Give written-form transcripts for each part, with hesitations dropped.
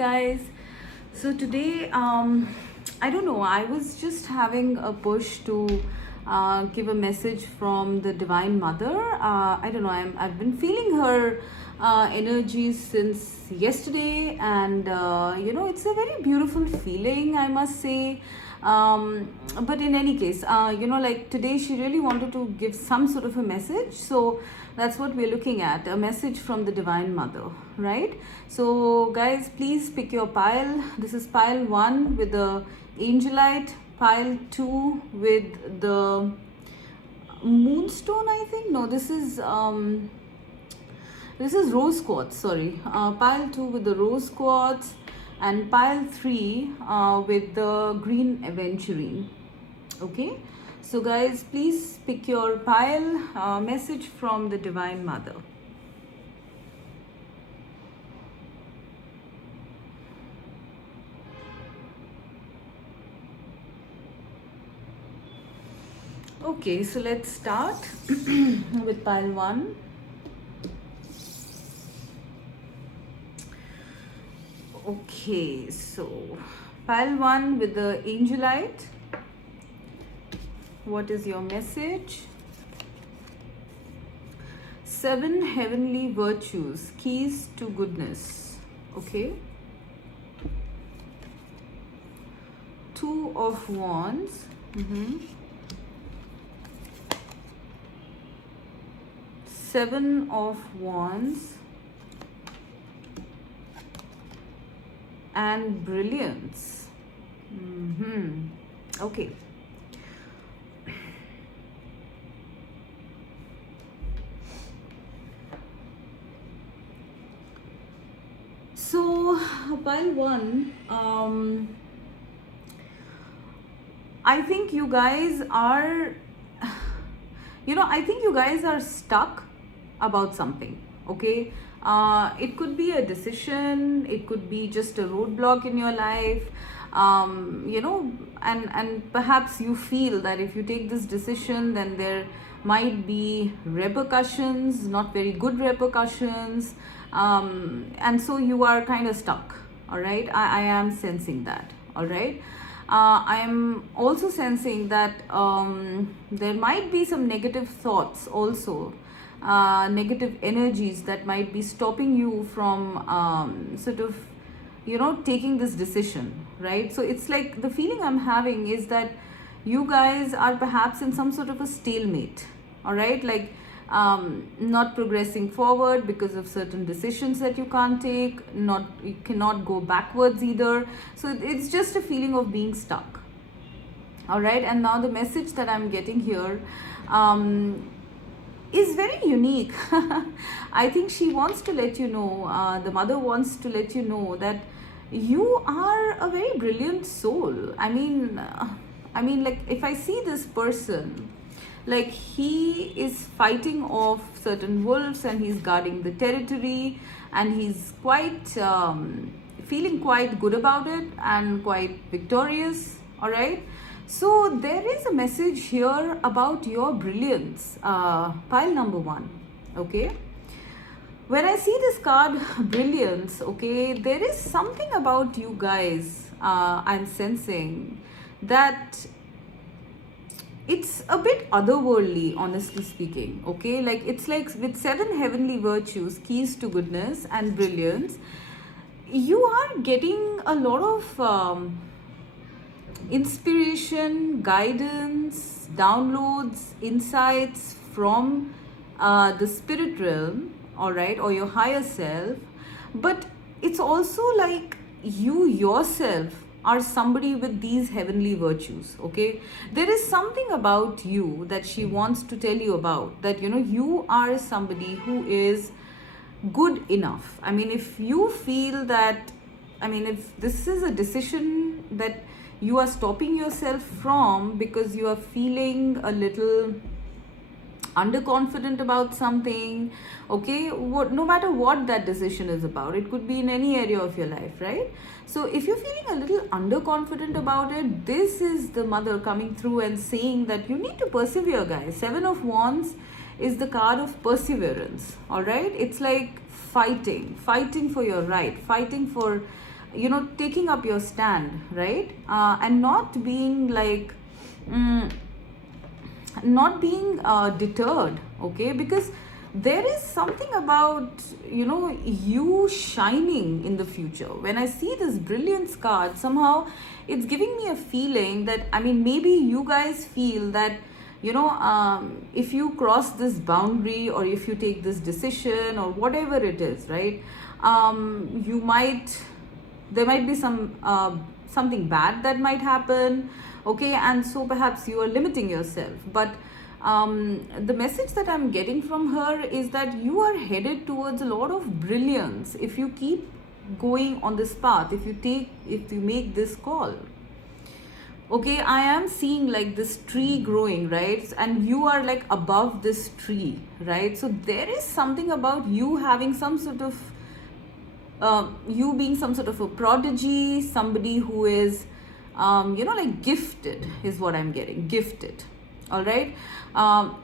guys. So today, I don't know, I was just having a push to give a message from the Divine Mother. I don't know, I've been feeling her energies since yesterday, and it's a very beautiful feeling, I must say. But in any case, like today she really wanted to give some sort of a message. So that's what we're looking at, a message from the Divine Mother, right? So guys, please pick your pile. This is pile 1 with the Angelite, pile 2 with the Moonstone, I think. No, this is rose quartz, sorry. Pile 2 with the rose quartz, and pile 3 with the green aventurine. Okay, so guys, please pick your pile. Message from the Divine Mother. Okay, so let's start with pile 1. Okay, so pile 1 with the Angelite. What is your message? 7 heavenly virtues, keys to goodness. Okay. 2 of Wands. 7 of Wands. And brilliance. Okay. So pile 1, I think you guys are, I think you guys are stuck about something. Okay. It could be a decision, it could be just a roadblock in your life, and perhaps you feel that if you take this decision, then there might be repercussions, not very good repercussions, and so you are kind of stuck. All right, I am sensing that. All right. I am also sensing that there might be some negative thoughts also, negative energies that might be stopping you from taking this decision, right? So it's like the feeling I'm having is that you guys are perhaps in some sort of a stalemate, all right? Like not progressing forward because of certain decisions that you can't take, you cannot go backwards either. So it's just a feeling of being stuck, all right? And now the message that I'm getting here is very unique. I think she wants to let you know, the mother wants to let you know that you are a very brilliant soul. I mean, like if I see this person, like he is fighting off certain wolves and he's guarding the territory, and he's quite feeling quite good about it and quite victorious, all right? So there is a message here about your brilliance, pile number 1, okay? When I see this card, brilliance, okay, there is something about you guys, I'm sensing that it's a bit otherworldly, honestly speaking, okay? Like it's like with 7 heavenly virtues, keys to goodness and brilliance, you are getting a lot of inspiration, guidance, downloads, insights from the spirit realm, all right, or your higher self. But it's also like you yourself are somebody with these heavenly virtues, okay? There is something about you that she wants to tell you about, that you are somebody who is good enough. I mean, if you feel that, if this is a decision that you are stopping yourself from because you are feeling a little underconfident about something, okay, no matter what that decision is about, it could be in any area of your life, right? So if you're feeling a little underconfident about it, this is the mother coming through and saying that you need to persevere, guys. 7 of Wands is the card of perseverance, all right? It's like fighting for your right, fighting for taking up your stand, right? And not being like, mm, not being deterred, okay? Because there is something about, you shining in the future. When I see this brilliance card, somehow it's giving me a feeling that, I mean, maybe you guys feel that, if you cross this boundary, or if you take this decision, or whatever it is, right? You might, there might be something bad that might happen, okay? And so perhaps you are limiting yourself. But the message that I'm getting from her is that you are headed towards a lot of brilliance if you keep going on this path, if you make this call. Okay, I am seeing like this tree growing, right? And you are like above this tree, right? So there is something about you having some sort of you being some sort of a prodigy, somebody who is like gifted, is what I'm getting. Gifted. All right.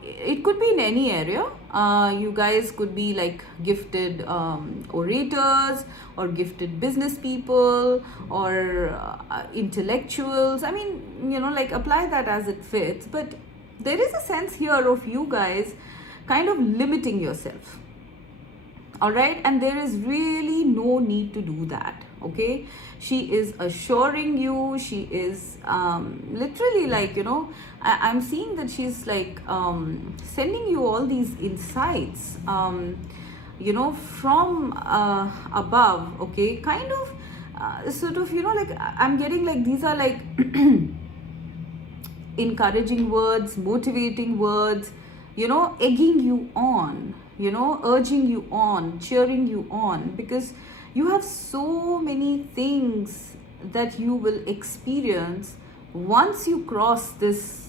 It could be in any area. You guys could be like gifted orators, or gifted business people, or intellectuals. I mean, like apply that as it fits. But there is a sense here of you guys kind of limiting yourself. All right, and there is really no need to do that. Okay, she is assuring you, she is literally like, I'm seeing that she's like sending you all these insights from above. Okay, kind of sort of, like I'm getting like these are like encouraging words, motivating words, egging you on, urging you on, cheering you on, because you have so many things that you will experience once you cross this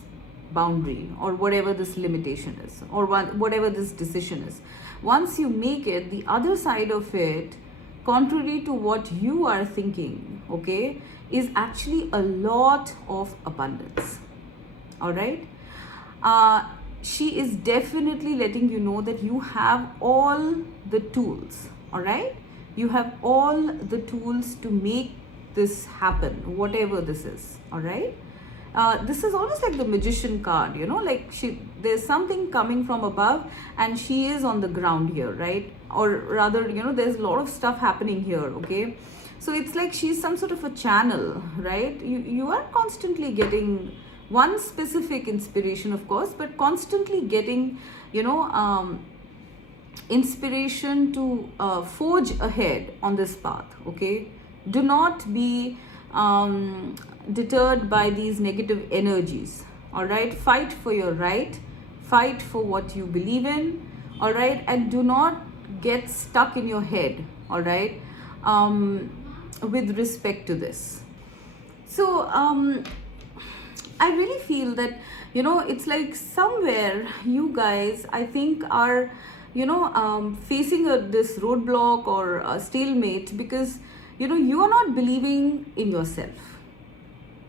boundary, or whatever this limitation is, or whatever this decision is. Once you make it, the other side of it, contrary to what you are thinking, okay, is actually a lot of abundance. All right. She is definitely letting you know that you have all the tools. All right, you have all the tools to make this happen, whatever this is. All right. This is almost like the magician card, like there's something coming from above, and she is on the ground here, right? Or rather, there's a lot of stuff happening here. Okay, so it's like she's some sort of a channel, right? You are constantly getting one specific inspiration, of course, but constantly getting, inspiration to forge ahead on this path. Okay, do not be deterred by these negative energies. All right, fight for your right, fight for what you believe in. All right, and do not get stuck in your head. All right, with respect to this. So I really feel that, it's like somewhere you guys, I think, are, facing this roadblock or a stalemate, because, you are not believing in yourself.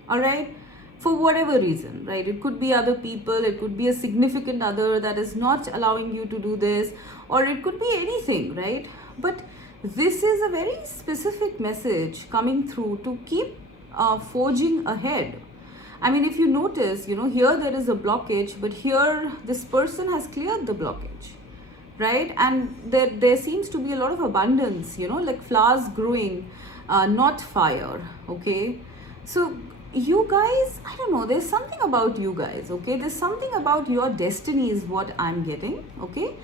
All right. For whatever reason, right? It could be other people, it could be a significant other that is not allowing you to do this, or it could be anything, right? But this is a very specific message coming through to keep forging ahead. I mean, if you notice, here there is a blockage, but here this person has cleared the blockage, right? And there seems to be a lot of abundance, like flowers growing, not fire, okay? So you guys, I don't know, there's something about you guys, okay? There's something about your destiny is what I'm getting, okay?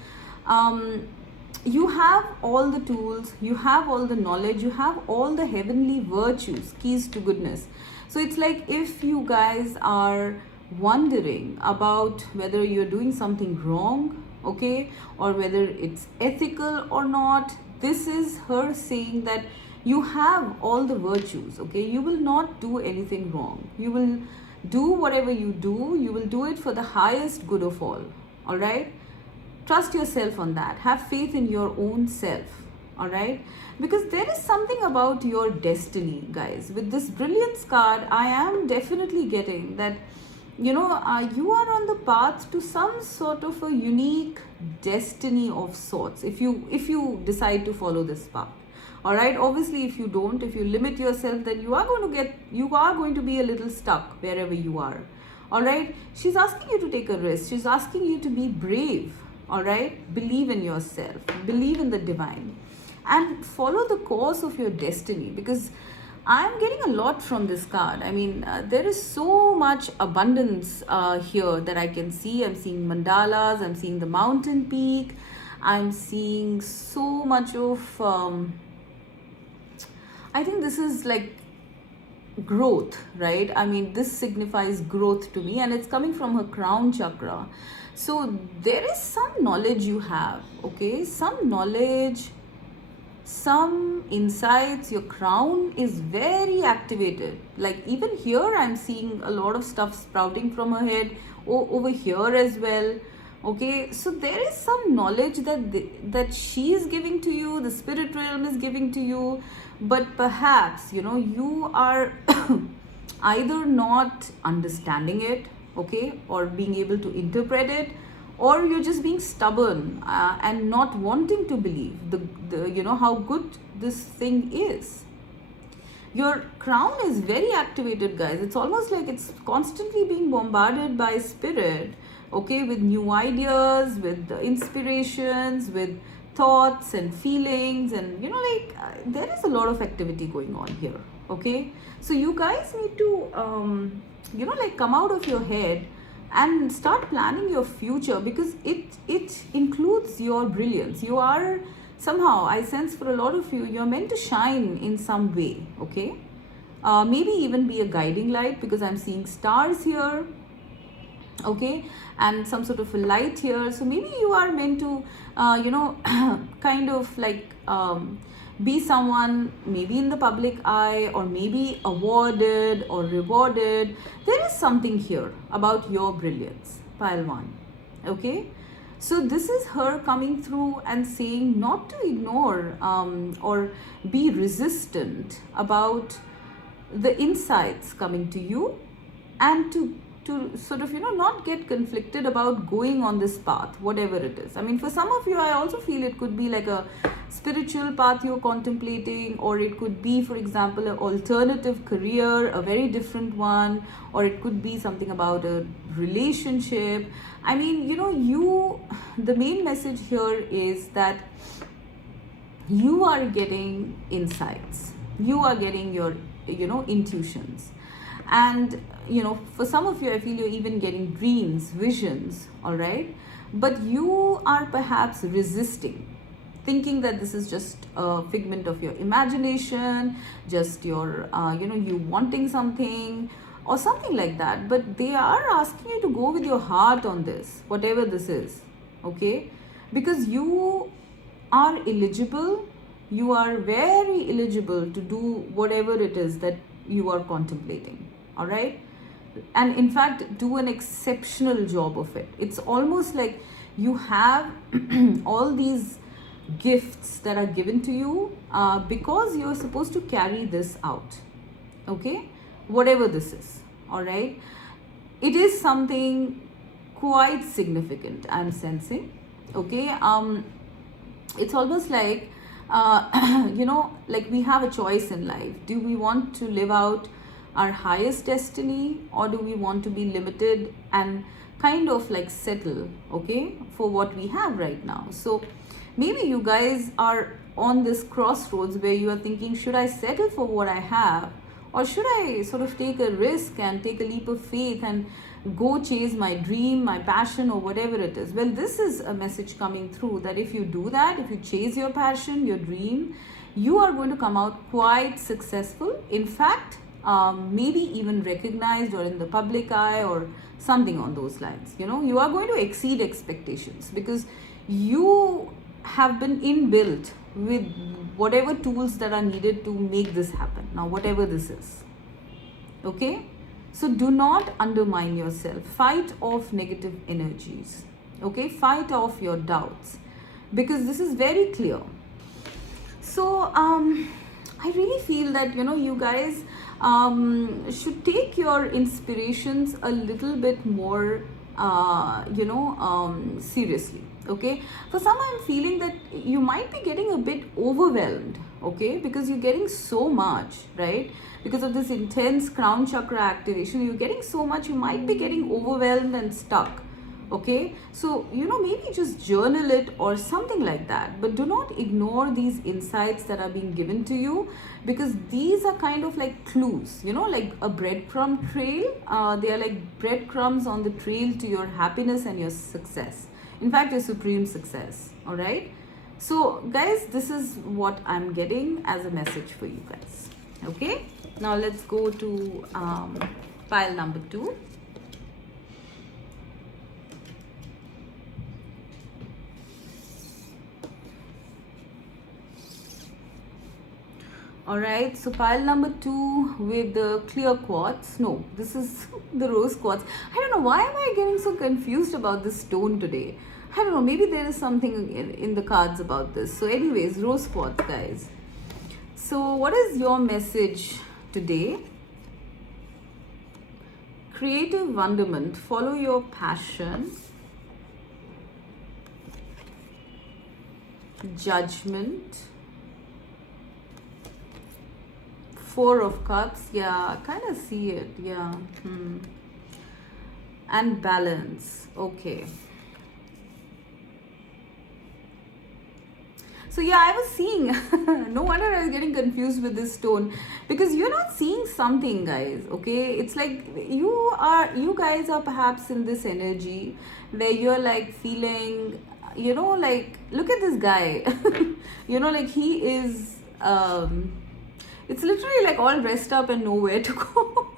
You have all the tools, you have all the knowledge, you have all the heavenly virtues, keys to goodness. So it's like, if you guys are wondering about whether you're doing something wrong, okay, or whether it's ethical or not, this is her saying that you have all the virtues, okay? You will not do anything wrong. You will do whatever you will do it for the highest good of all right? Trust yourself on that. Have faith in your own self, all right? Because there is something about your destiny, guys. With this brilliance card, I am definitely getting that, you are on the path to some sort of a unique destiny of sorts, if you decide to follow this path. All right, obviously if you don't, if you limit yourself, then you are going to be a little stuck wherever you are. All right, she's asking you to take a risk, she's asking you to be brave. All right, believe in yourself, believe in the divine, and follow the course of your destiny, because I'm getting a lot from this card. I mean, there is so much abundance here that I can see. I'm seeing mandalas, I'm seeing the mountain peak, I'm seeing so much of, I think this is like growth, right? I mean, this signifies growth to me, and it's coming from her crown chakra. So there is some knowledge you have, okay? Some knowledge, some insights. Your crown is very activated. Like even here, I'm seeing a lot of stuff sprouting from her head, over here as well. Okay, so there is some knowledge that she is giving to you, the spirit realm is giving to you, but perhaps, you know, you are either not understanding it, okay, or being able to interpret it, or you're just being stubborn and not wanting to believe the you know how good this thing is. Your crown is very activated, guys. It's almost like it's constantly being bombarded by spirit, okay, with new ideas, with inspirations, with thoughts and feelings, and you know, like there is a lot of activity going on here, okay? So you guys need to you know, like come out of your head and start planning your future, because it includes your brilliance. You are somehow, I sense for a lot of you, you're meant to shine in some way, okay? Maybe even be a guiding light, because I'm seeing stars here, okay, and some sort of a light here. So maybe you are meant to you know kind of like be someone, maybe in the public eye, or maybe awarded or rewarded. There is something here about your brilliance, pile 1, okay? So this is her coming through and saying not to ignore or be resistant about the insights coming to you, and to sort of, you know, not get conflicted about going on this path, whatever it is. I mean, for some of you, I also feel it could be like a spiritual path you're contemplating, or it could be, for example, an alternative career, a very different one, or it could be something about a relationship. I mean, you know, the main message here is that you are getting insights, you are getting your, you know, intuitions. And you know, for some of you, I feel you're even getting dreams, visions, all right? But you are perhaps resisting, thinking that this is just a figment of your imagination, just your you know, you wanting something or something like that. But they are asking you to go with your heart on this, whatever this is, okay? Because you are eligible, you are very eligible to do whatever it is that you are contemplating, all right? And in fact, do an exceptional job of it. It's almost like you have all these gifts that are given to you because you're supposed to carry this out, okay? Whatever this is, all right? It is something quite significant, I'm sensing, okay? It's almost like you know, like we have a choice in life. Do we want to live out our highest destiny, or do we want to be limited and kind of like settle, okay, for what we have right now? So maybe you guys are on this crossroads where you are thinking, should I settle for what I have, or should I sort of take a risk and take a leap of faith and go chase my dream, my passion, or whatever it is? Well, this is a message coming through that if you do that, if you chase your passion, your dream, you are going to come out quite successful. In fact, maybe even recognized or in the public eye or something on those lines. You know, you are going to exceed expectations because you have been inbuilt with whatever tools that are needed to make this happen. Now, whatever this is, okay? So do not undermine yourself. Fight off negative energies, okay? Fight off your doubts, because this is very clear. So I really feel that, you know, you guys should take your inspirations a little bit more you know, seriously, okay? For some, I'm feeling that you might be getting a bit overwhelmed, okay, because you're getting so much, right? Because of this intense crown chakra activation, you're getting so much, you might be getting overwhelmed and stuck. Okay, so maybe just journal it or something like that, but do not ignore these insights that are being given to you, because these are kind of like clues, like a breadcrumb trail. They are like breadcrumbs on the trail to your happiness and your success, in fact your supreme success. All right, so guys, this is what I'm getting as a message for you guys. Okay, now let's go to pile number 2. Alright, so pile number 2 with the clear quartz. No, this is the rose quartz. I don't know, why am I getting so confused about this stone today? I don't know, maybe there is something in the cards about this. So anyways, rose quartz, guys. So what is your message today? Creative wonderment, follow your passion. Judgment. 4 of Cups, yeah, I kind of see it, yeah. And balance, okay. So yeah, I was seeing, no wonder I was getting confused with this stone, because you're not seeing something, guys, okay? It's like you guys are perhaps in this energy where you're like feeling, like, look at this guy, like he is, it's literally like all dressed up and nowhere to go.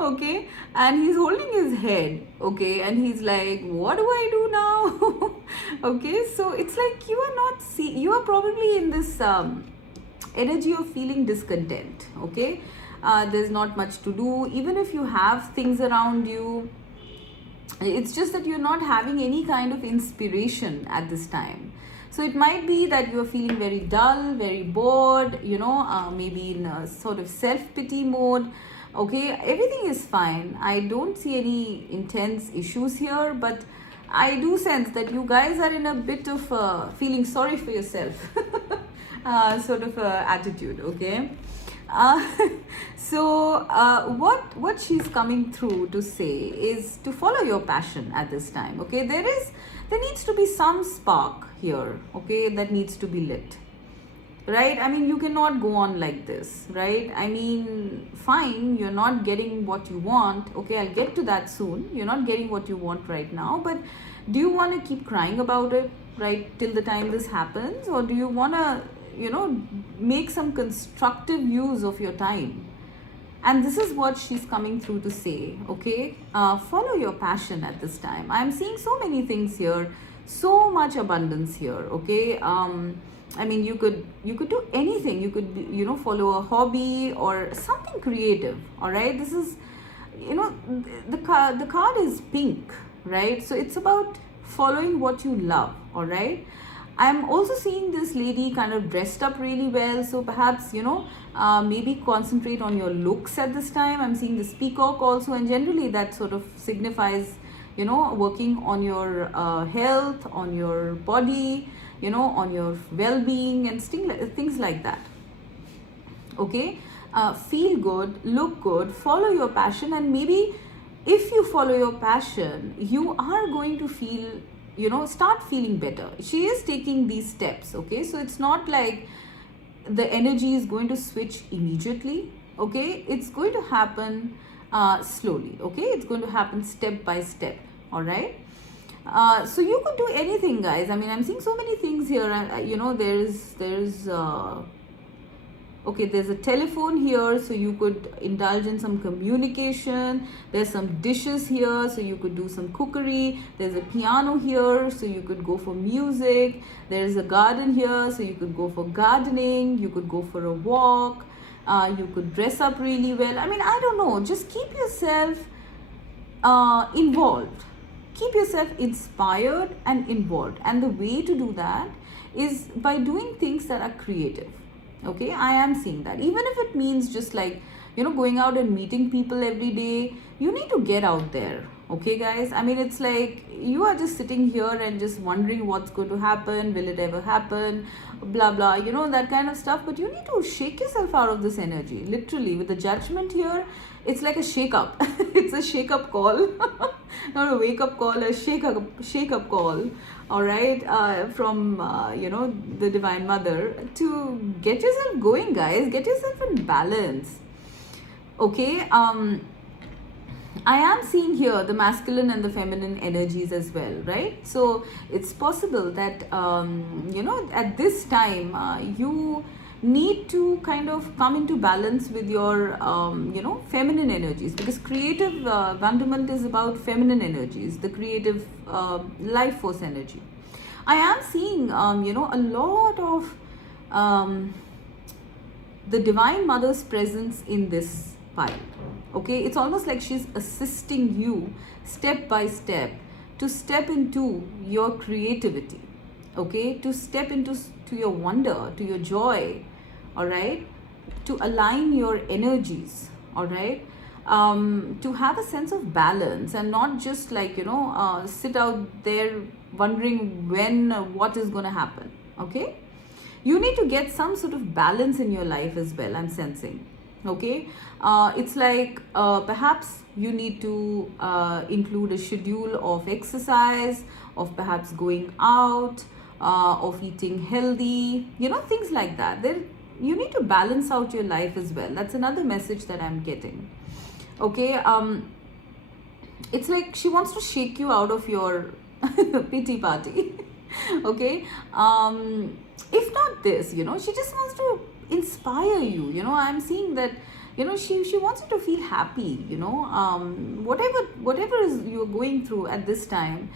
Okay, and he's holding his head, okay, and he's like, what do I do now? Okay, so it's like you are probably in this energy of feeling discontent. Okay, there's not much to do, even if you have things around you. It's just that you're not having any kind of inspiration at this time. So it might be that you're feeling very dull, very bored, maybe in a sort of self-pity mode. Okay, everything is fine. I don't see any intense issues here, but I do sense that you guys are in a bit of feeling sorry for yourself sort of attitude, okay? So what she's coming through to say is to follow your passion at this time, okay? There needs to be some spark here, okay, that needs to be lit, right? I mean, you cannot go on like this, right? I mean, fine, you're not getting what you want, okay, I'll get to that soon. You're not getting what you want right now, but do you want to keep crying about it, right, till the time this happens, or do you want to make some constructive use of your time? And this is what she's coming through to say, okay? Follow your passion at this time. I'm seeing so many things here, so much abundance here, okay? I mean, you could do anything. You could follow a hobby or something creative, all right? This is, the card is pink, right? So it's about following what you love, all right? I'm also seeing this lady kind of dressed up really well. So perhaps, maybe concentrate on your looks at this time. I'm seeing this peacock also, and generally that sort of signifies, working on your health, on your body, on your well-being and things like that. Okay, feel good, look good, follow your passion, and maybe if you follow your passion, you are going to feel, start feeling better. She is taking these steps, okay? So it's not like the energy is going to switch immediately, okay? It's going to happen slowly, okay? It's going to happen step by step, all right? So you could do anything, guys. I mean, I'm seeing so many things here, and there's a telephone here, so you could indulge in some communication. There's some dishes here, so you could do some cookery. There's a piano here, so you could go for music. There's a garden here, so you could go for gardening. You could go for a walk. You could dress up really well. I mean, I don't know, just keep yourself involved. Keep yourself inspired and involved. And the way to do that is by doing things that are creative. Okay, I am seeing that. Even if it means just like going out and meeting people every day. You need to get out there. Okay, guys? I mean, it's like you are just sitting here and just wondering what's going to happen, will it ever happen, blah blah, that kind of stuff. But you need to shake yourself out of this energy. Literally, with the Judgment here, it's like a shake up. It's a shake up call. Not a wake up call, a shake up call. All right, from the Divine Mother, to get yourself going, guys. Get yourself in balance. Okay. I am seeing here the masculine and the feminine energies as well, right? So it's possible that at this time you need to kind of come into balance with your feminine energies, because creative wonderment is about feminine energies, the creative life force energy. I am seeing a lot of the Divine Mother's presence in this pile. Okay, it's almost like she's assisting you step by step to step into your creativity. Okay, to step into to your wonder, to your joy. All right, to align your energies. All right, to have a sense of balance and not just like sit out there wondering when what is going to happen. Okay, you need to get some sort of balance in your life as well, I'm sensing. Okay, it's like perhaps you need to include a schedule of exercise, of perhaps going out, of eating healthy, things like that. There, you need to balance out your life as well. That's another message that I'm getting. Okay, it's like she wants to shake you out of your pity party. Okay, if not this, she just wants to inspire you. I'm seeing that she wants you to feel happy. Whatever is you're going through at this time,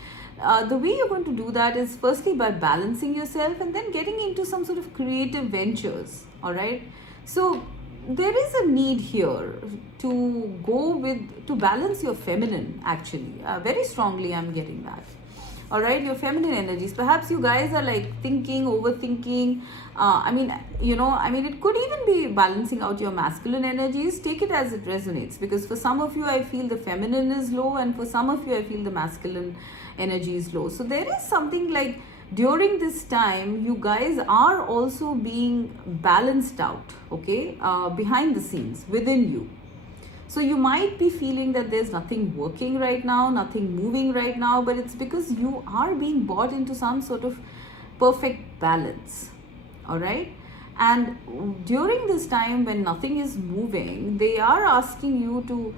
the way you're going to do that is firstly by balancing yourself and then getting into some sort of creative ventures. All right, so there is a need here to balance your feminine, actually, very strongly. I'm getting that. All right, your feminine energies. Perhaps you guys are like thinking, overthinking. It could even be balancing out your masculine energies. Take it as it resonates, because for some of you I feel the feminine is low, and for some of you I feel the masculine energy is low. So there is something like during this time you guys are also being balanced out. Okay, behind the scenes within you. So you might be feeling that there's nothing working right now, nothing moving right now, but it's because you are being brought into some sort of perfect balance. All right, and during this time when nothing is moving, they are asking you to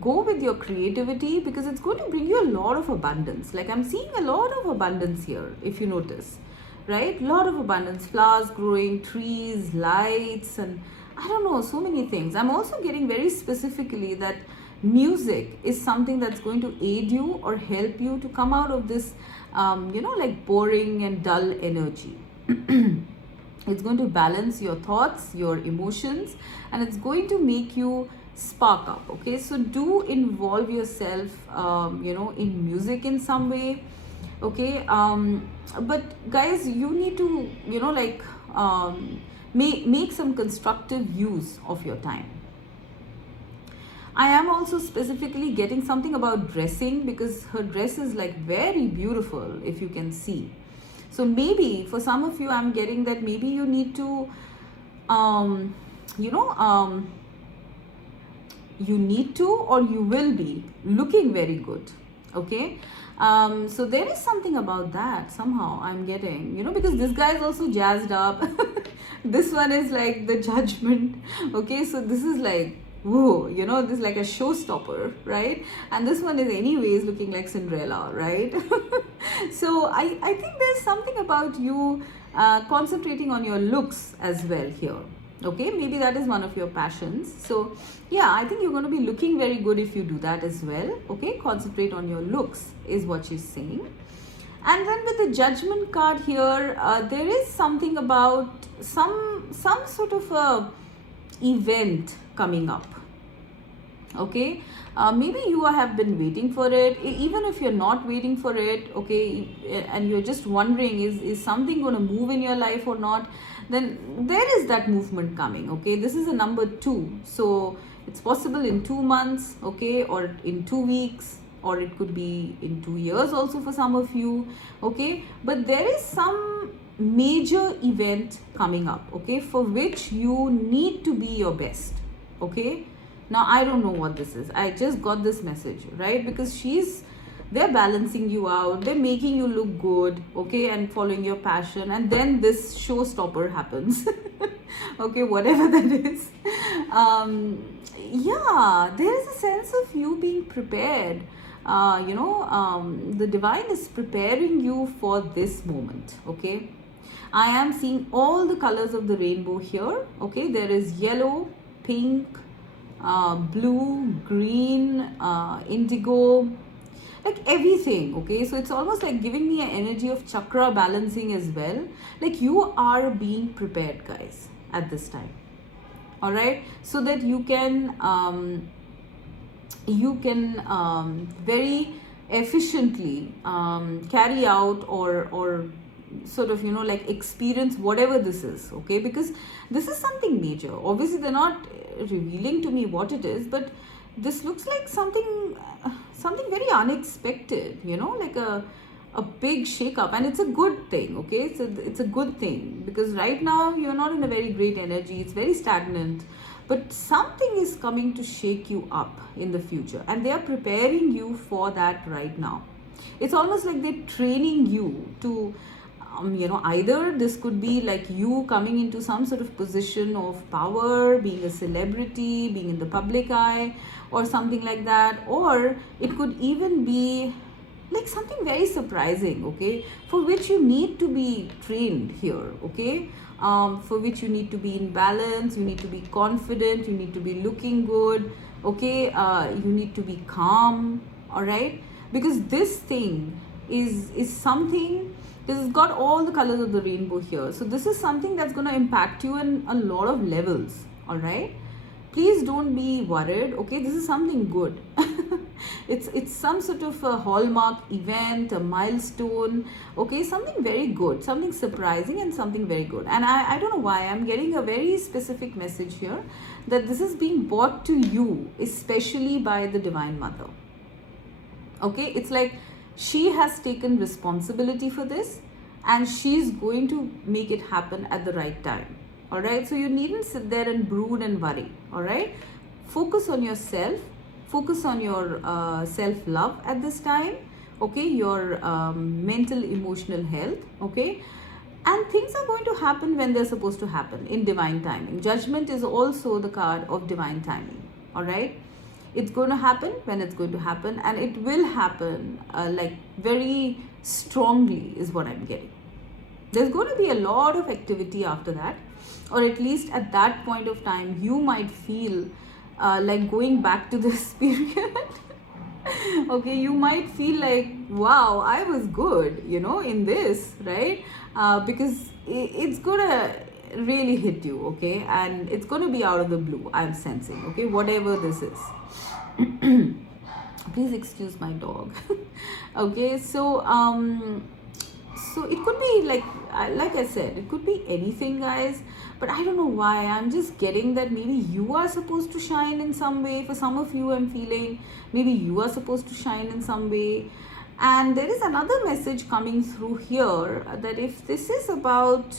go with your creativity, because it's going to bring you a lot of abundance. Like I'm seeing a lot of abundance here, if you notice, right? Lot of abundance, flowers growing, trees, lights, and I don't know, so many things. I'm also getting very specifically that music is something that's going to aid you or help you to come out of this like boring and dull energy. It's going to balance your thoughts, your emotions, and it's going to make you spark up. Okay, so do involve yourself in music in some way. Okay, but guys, you need to make some constructive use of your time. I am also specifically getting something about dressing, because her dress is like very beautiful, if you can see. So maybe for some of you, I'm getting that maybe you need to you need to, or you will be looking very good. Okay, so there is something about that somehow I'm getting, because this guy is also jazzed up. This one is like the Judgment. Okay, so this is like, whoa, this is like a showstopper, right? And this one is anyways looking like Cinderella, right? So I think there's something about you concentrating on your looks as well here. Okay, maybe that is one of your passions. So yeah, I think you're going to be looking very good if you do that as well. Okay, concentrate on your looks is what she's saying. And then with the Judgment card here, there is something about some sort of a event coming up. Okay, maybe you have been waiting for it. Even if you're not waiting for it, okay, and you're just wondering, is something going to move in your life or not, then there is that movement coming. Okay, this is a number 2, so it's possible in 2 months, okay, or in 2 weeks, or it could be in 2 years also for some of you. Okay, but there is some major event coming up, okay, for which you need to be your best. Okay, now I don't know what this is. I just got this message, right? Because they're balancing you out, they're making you look good, okay, and following your passion, and then this showstopper happens. Okay, whatever that is. Yeah, there is a sense of you being prepared. The divine is preparing you for this moment, okay. I am seeing all the colors of the rainbow here, okay. There is yellow, pink, blue, green, indigo, like everything, okay. So it's almost like giving me an energy of chakra balancing as well. Like you are being prepared, guys, at this time, all right, so that you can very efficiently carry out or sort of like experience whatever this is, okay, because this is something major. Obviously they're not revealing to me what it is, but this looks like something very unexpected, like a big shake up, and it's a good thing, okay. It's a good thing, because right now you're not in a very great energy, it's very stagnant, but something is coming to shake you up in the future, and they are preparing you for that right now. It's almost like they're training you to either this could be like you coming into some sort of position of power, being a celebrity, being in the public eye, or something like that, or it could even be like something very surprising, okay, for which you need to be trained here, okay, for which you need to be in balance, you need to be confident, you need to be looking good, okay, you need to be calm, all right, because this thing is something. This has got all the colors of the rainbow here, so this is something that's going to impact you in a lot of levels, all right. Please don't be worried, okay. This is something good. It's some sort of a hallmark event, a milestone, okay, something very good, something surprising, and something very good. And I don't know why I'm getting a very specific message here, that this is being brought to you especially by the Divine Mother, okay. It's like she has taken responsibility for this, and she's going to make it happen at the right time, all right. So you needn't sit there and brood and worry, all right. Focus on yourself, focus on your self-love at this time, okay, your mental emotional health, okay, and things are going to happen when they're supposed to happen in divine timing. Judgment is also the card of divine timing, all right. It's going to happen when it's going to happen, and it will happen like very strongly is what I'm getting. There's going to be a lot of activity after that, or at least at that point of time you might feel like going back to this period. Okay, you might feel like, wow, I was good, in this, right? Because it's gonna really hit you, okay, and it's gonna be out of the blue, I'm sensing, okay, whatever this is. Please excuse my dog. Okay, so it could be like I said, it could be anything, guys, but I don't know why I'm just getting that maybe you are supposed to shine in some way. For some of you, I'm feeling maybe you are supposed to shine in some way. And there is another message coming through here, that if this is about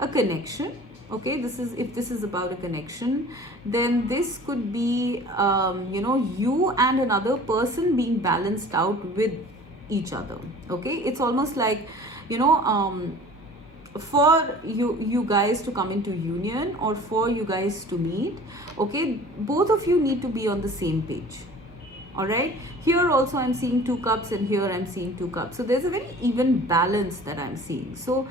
a connection, okay, if this is about a connection, then this could be you and another person being balanced out with each other, okay. It's almost like for you guys to come into union, or for you guys to meet, okay, both of you need to be on the same page, all right. Here also I'm seeing 2 cups, and here I'm seeing 2 cups, so there's a very even balance that I'm seeing. So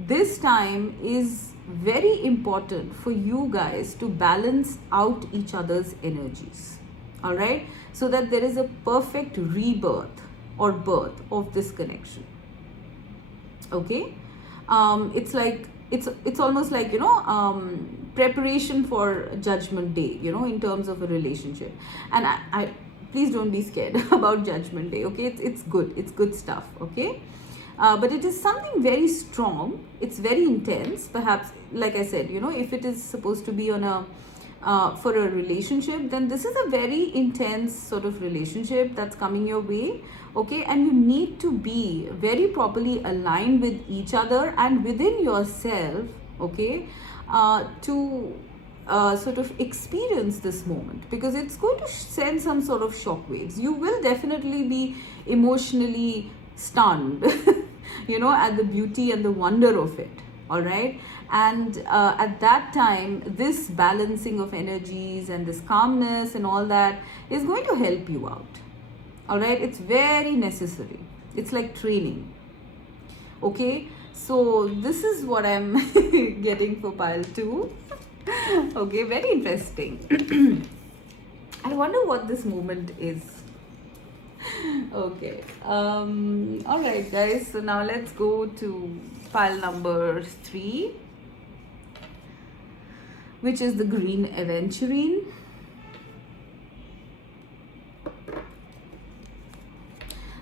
this time is very important for you guys to balance out each other's energies, all right, so that there is a perfect rebirth or birth of this connection, okay. It's like it's almost like preparation for Judgment Day, you know, in terms of a relationship. And I please don't be scared about Judgment Day, okay? It's good. It's good stuff, okay? But it is something very strong. It's very intense. Perhaps, like I said, you know, if it is supposed to be on a for a relationship, then this is a very intense sort of relationship that's coming your way, okay? And you need to be very properly aligned with each other and within yourself, okay, to sort of experience this moment, because it's going to send some sort of shock waves. You will definitely be emotionally stunned you know, at the beauty and the wonder of it, all right? And at that time, this balancing of energies and this calmness and all that is going to help you out, all right? It's very necessary. It's like training, okay? So this is what I'm getting for pile 2. Okay, very interesting. I wonder what this moment is. Okay, all right, guys. So now let's go to pile number 3, which is the green aventurine.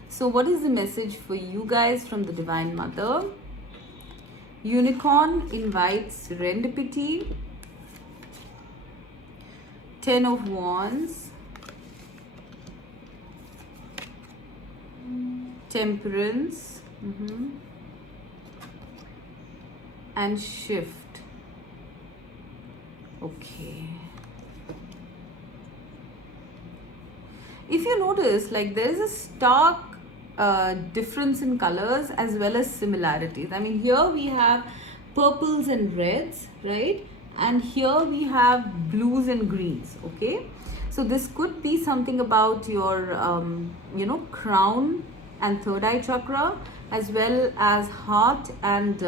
So what is the message for you guys from the Divine Mother? Unicorn invites serendipity. 10 of Wands. Temperance. And shift. Okay. If you notice, like, there is a stark difference in colors as well as similarities. I mean, here we have purples and reds, right? And here we have blues and greens, okay? So this could be something about your, you know, crown and third eye chakra, as well as heart and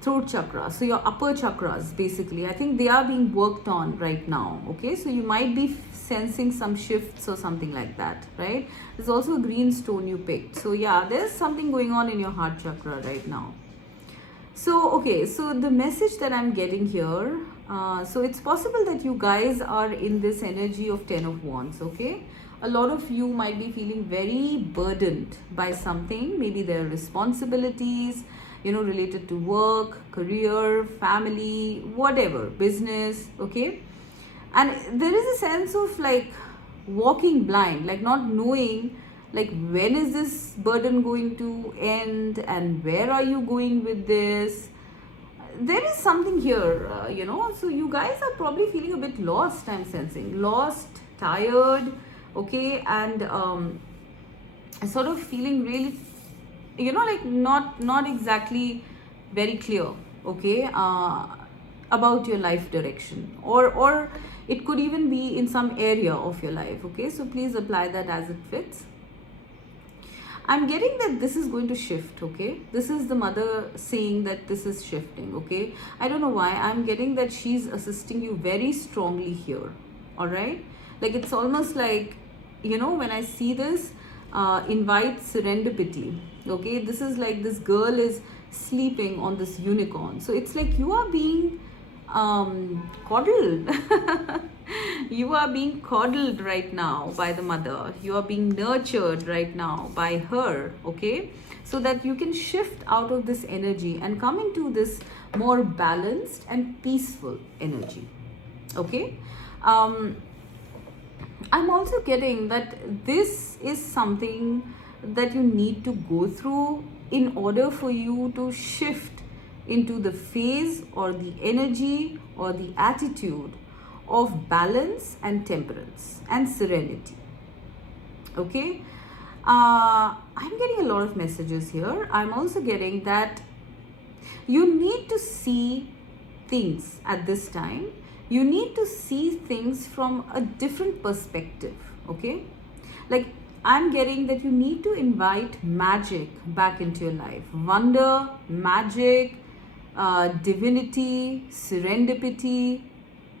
throat chakra. So your upper chakras, basically, I think they are being worked on right now, okay? So you might be sensing some shifts or something like that, right? There's also a green stone you picked. So yeah, there's something going on in your heart chakra right now. So, okay, so the message that I'm getting here, so it's possible that you guys are in this energy of 10 of Wands, okay? A lot of you might be feeling very burdened by something. Maybe there are responsibilities, you know, related to work, career, family, whatever, business, okay? And there is a sense of like walking blind, like not knowing like when is this burden going to end and where are you going with this. There is something here, you know, so you guys are probably feeling a bit lost, I'm sensing. Lost, tired, okay, and sort of feeling really, you know, like not exactly very clear, okay, about your life direction, or it could even be in some area of your life, okay? So please apply that as it fits. I'm getting that this is going to shift, okay? This is the mother saying that this is shifting, okay? I don't know why. I'm getting that she's assisting you very strongly here, all right? Like, it's almost like, you know, when I see this, invite serendipity, okay? This is like this girl is sleeping on this unicorn. So it's like you are being coddled. You are being coddled right now by the mother. You are being nurtured right now by her, okay? So that you can shift out of this energy and come into this more balanced and peaceful energy, okay? I'm also getting that this is something that you need to go through in order for you to shift into the phase or the energy or the attitude of balance and temperance and serenity, okay? I'm getting a lot of messages here. I'm also getting that you need to see things at this time. You need to see things from a different perspective, okay? Like, I'm getting that you need to invite magic back into your life. Wonder, magic, divinity, serendipity,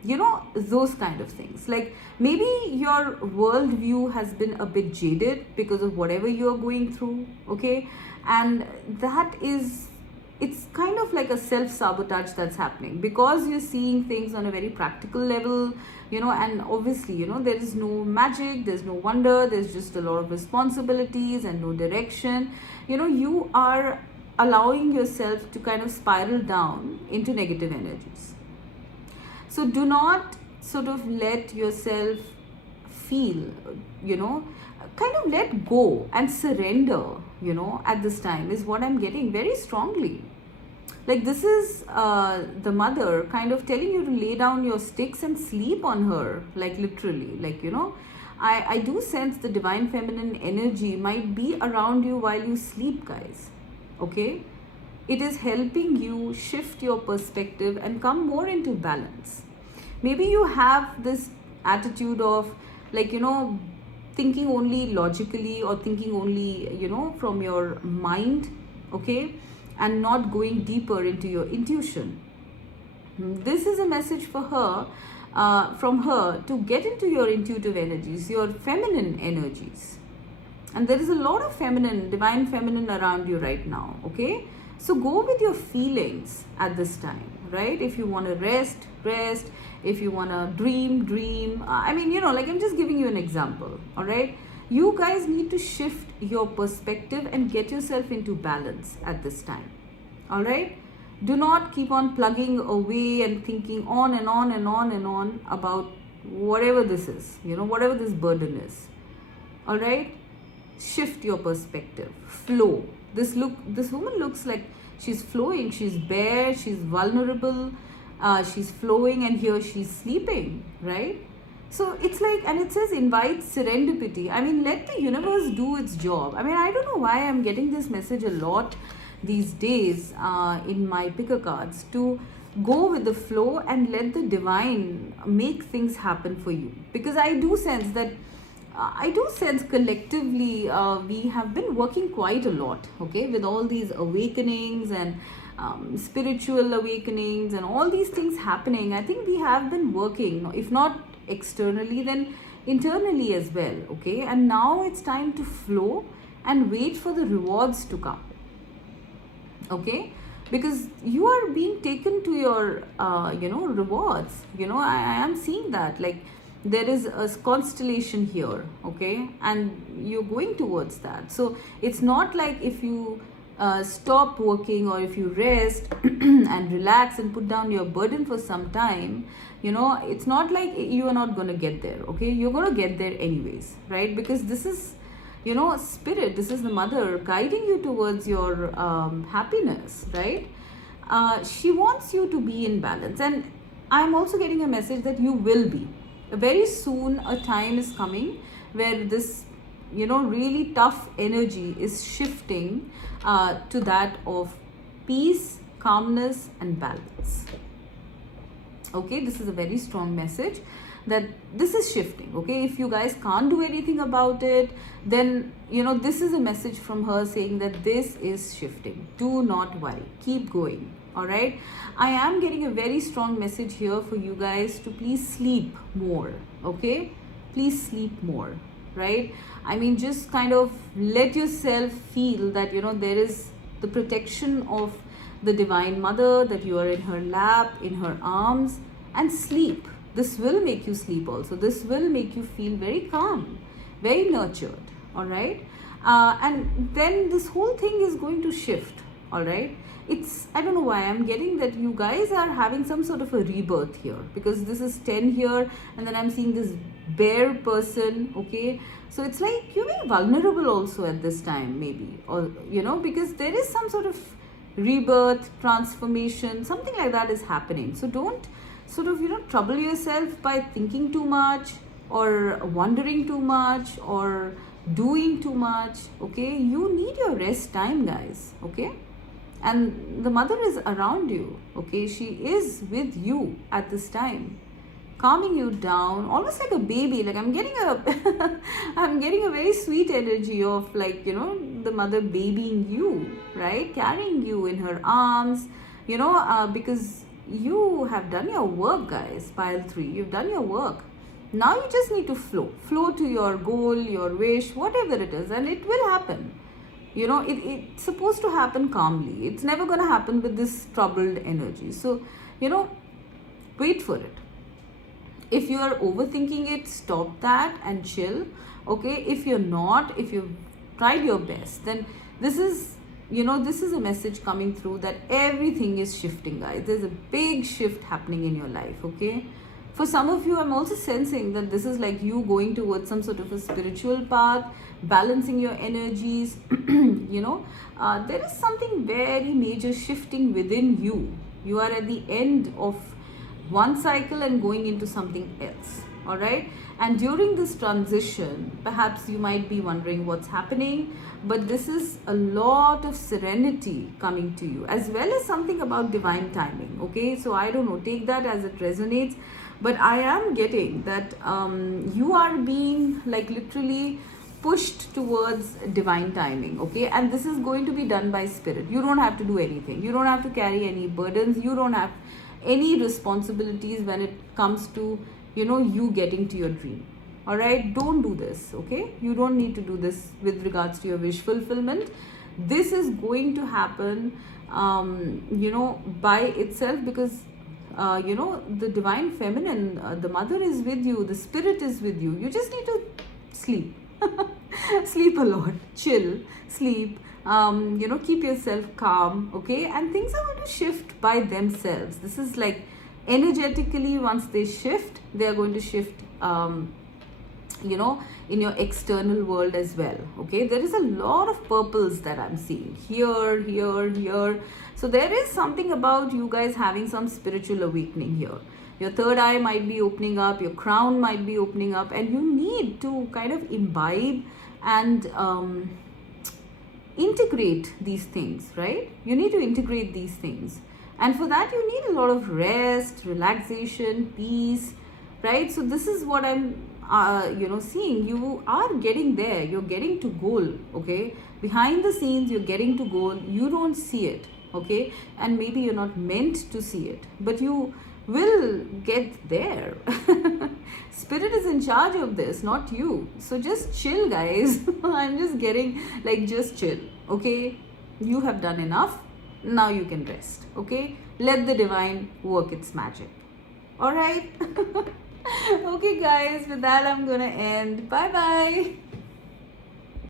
you know, those kind of things. Like, maybe your worldview has been a bit jaded because of whatever you're going through, okay? And that is it's kind of like a self-sabotage that's happening, because you're seeing things on a very practical level, and obviously, there is no magic, there's no wonder, there's just a lot of responsibilities and no direction. You are allowing yourself to kind of spiral down into negative energies. So do not sort of let yourself feel, kind of let go and surrender, at this time, is what I'm getting very strongly. Like, this is the mother kind of telling you to lay down your sticks and sleep on her, like literally. Like, I do sense the divine feminine energy might be around you while you sleep, guys. Okay? It is helping you shift your perspective and come more into balance. Maybe you have this attitude of, like, thinking only logically, or thinking only, from your mind, okay, and not going deeper into your intuition. This is a message for her, from her, to get into your intuitive energies, your feminine energies. And there is a lot of feminine, divine feminine around you right now, okay? So go with your feelings at this time, right? If you want to rest, rest. If you want to dream, dream. I mean, like, I'm just giving you an example, all right? You guys need to shift your perspective and get yourself into balance at this time, all right? Do not keep on plugging away and thinking on and on and on and on about whatever this is, whatever this burden is, all right? Shift your perspective, flow. This woman looks like she's flowing, she's bare, she's vulnerable, she's flowing, and here she's sleeping, right? So it's like, and it says invite serendipity. I mean, let the universe do its job. I mean, I don't know why I'm getting this message a lot these days in my picker cards, to go with the flow and let the divine make things happen for you. Because I do sense that, collectively we have been working quite a lot, okay, with all these awakenings and spiritual awakenings and all these things happening. I think we have been working, if not externally, then internally as well, okay? And now it's time to flow and wait for the rewards to come, okay? Because you are being taken to your rewards. I am seeing that, like, there is a constellation here, okay, and you're going towards that. So it's not like if you stop working, or if you rest and relax and put down your burden for some time, it's not like you are not going to get there, okay? You're going to get there anyways, right? Because this is, spirit, this is the mother guiding you towards your happiness, right? She wants you to be in balance, and I'm also getting a message that you will be. Very soon a time is coming where this, really tough energy is shifting to that of peace, calmness, and balance. Okay, this is a very strong message that this is shifting, okay? If you guys can't do anything about it, then, this is a message from her saying that this is shifting. Do not worry, keep going, all right? I am getting a very strong message here for you guys to please sleep more, okay? Please sleep more, right? I mean, just kind of let yourself feel that, there is the protection of the Divine Mother, that you are in her lap, in her arms, and sleep. This will make you sleep also. This will make you feel very calm, very nurtured, all right? And then this whole thing is going to shift, all right? I don't know why I'm getting that you guys are having some sort of a rebirth here, because this is 10 here, and then I'm seeing this bare person, okay? So it's like you're being vulnerable also at this time, maybe, or, because there is some sort of rebirth, transformation, something like that is happening. So don't sort of, trouble yourself by thinking too much, or wondering too much, or doing too much, okay? You need your rest time, guys, okay? And the mother is around you, okay? She is with you at this time, calming you down, almost like a baby. Like, I'm getting a very sweet energy of, like, the mother babying you, right? Carrying you in her arms, because you have done your work, guys. Pile 3, you've done your work. Now you just need to flow to your goal, your wish, whatever it is, and it will happen. You know, it's supposed to happen calmly. It's never going to happen with this troubled energy. So, you know, wait for it. If you are overthinking it, stop that and chill. Okay, if you're not, if you've tried your best, then this is, you know, this is a message coming through that everything is shifting, guys. There's a big shift happening in your life. Okay, for some of you, I'm also sensing that this is like you going towards some sort of a spiritual path, balancing your energies. You know, there is something very major shifting within you. You are at the end of one cycle and going into something else. All right, and during this transition, perhaps you might be wondering what's happening, but this is a lot of serenity coming to you, as well as something about divine timing. Okay, so I don't know, take that as it resonates, but I am getting that you are being like literally pushed towards divine timing. Okay, and this is going to be done by spirit. You don't have to do anything, you don't have to carry any burdens, you don't have any responsibilities when it comes to, you know, you getting to your dream. All right, don't do this. Okay, you don't need to do this with regards to your wish fulfillment. This is going to happen, you know, by itself, because you know, the divine feminine, the mother is with you, the spirit is with you. You just need to sleep. Sleep a lot, chill, sleep, you know, keep yourself calm. Okay, and things are going to shift by themselves. This is like energetically, once they shift, they are going to shift, you know, in your external world as well. Okay, there is a lot of purples that I'm seeing here, here, here. So there is something about you guys having some spiritual awakening here. Your third eye might be opening up, your crown might be opening up, and you need to kind of imbibe and integrate these things, right? You need to integrate these things, and for that you need a lot of rest, relaxation, peace, right? So this is what I'm you know, seeing. You are getting there, you're getting to goal. Okay, behind the scenes you're getting to goal. You don't see it. Okay, and maybe you're not meant to see it, but you will get there. Spirit is in charge of this, not you. So just chill, guys. I'm just getting like, just chill. Okay, you have done enough, now you can rest. Okay, let the divine work its magic. All right. Okay, guys, with that I'm gonna end. Bye bye.